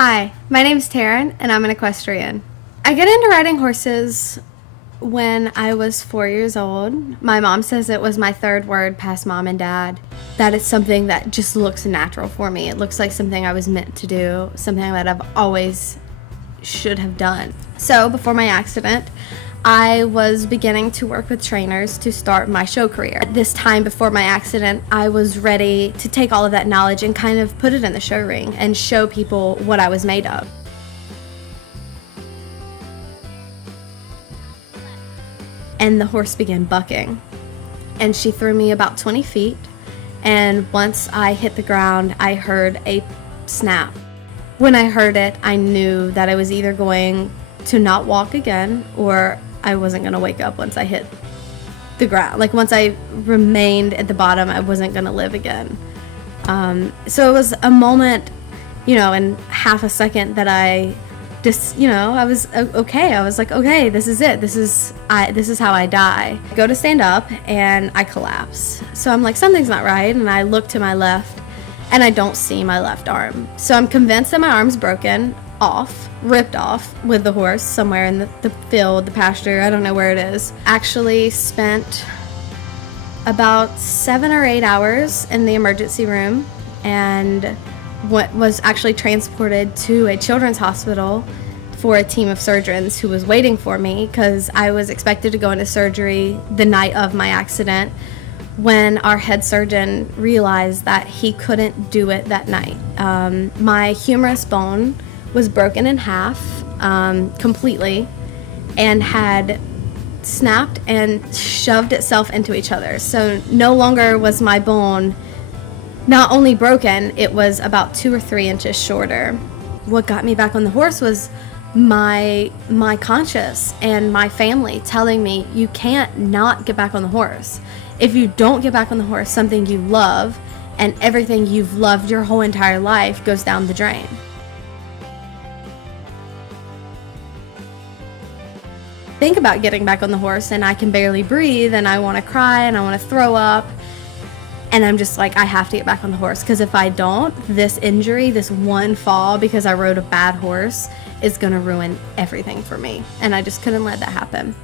Hi, my name's Taryn, and I'm an equestrian. I get into riding horses when I was 4 years old. My mom says it was my third word past mom and dad. That it's something that just looks natural for me. It looks like something I was meant to do, something that I've always should have done. So before my accident, I was beginning to work with trainers to start my show career. At this time before my accident, I was ready to take all of that knowledge and kind of put it in the show ring and show people what I was made of. And the horse began bucking, and she threw me about 20 feet, and once I hit the ground, I heard a snap. When I heard it, I knew that I was either going to not walk again or I wasn't going to wake up once I hit the ground. Like once I remained at the bottom, I wasn't going to live again. So it was a moment, in half a second that I just, I was okay. I was like, okay, this is it. This is how I die. I go to stand up and I collapse. So I'm like, something's not right. And I look to my left and I don't see my left arm. So I'm convinced that my arm's broken ripped off with the horse somewhere in the field, the pasture, I don't know where it is. Actually spent about 7 or 8 hours in the emergency room and was actually transported to a children's hospital for a team of surgeons who was waiting for me because I was expected to go into surgery the night of my accident when our head surgeon realized that he couldn't do it that night. My humerus bone was broken in half completely and had snapped and shoved itself into each other. So no longer was my bone not only broken, it was about 2 or 3 inches shorter. What got me back on the horse was my conscience and my family telling me, you can't not get back on the horse. If you don't get back on the horse, something you love and everything you've loved your whole entire life goes down the drain. Think about getting back on the horse and I can barely breathe and I want to cry and I want to throw up, and I'm just like, I have to get back on the horse, because if I don't, this injury, this one fall because I rode a bad horse, is going to ruin everything for me, and I just couldn't let that happen.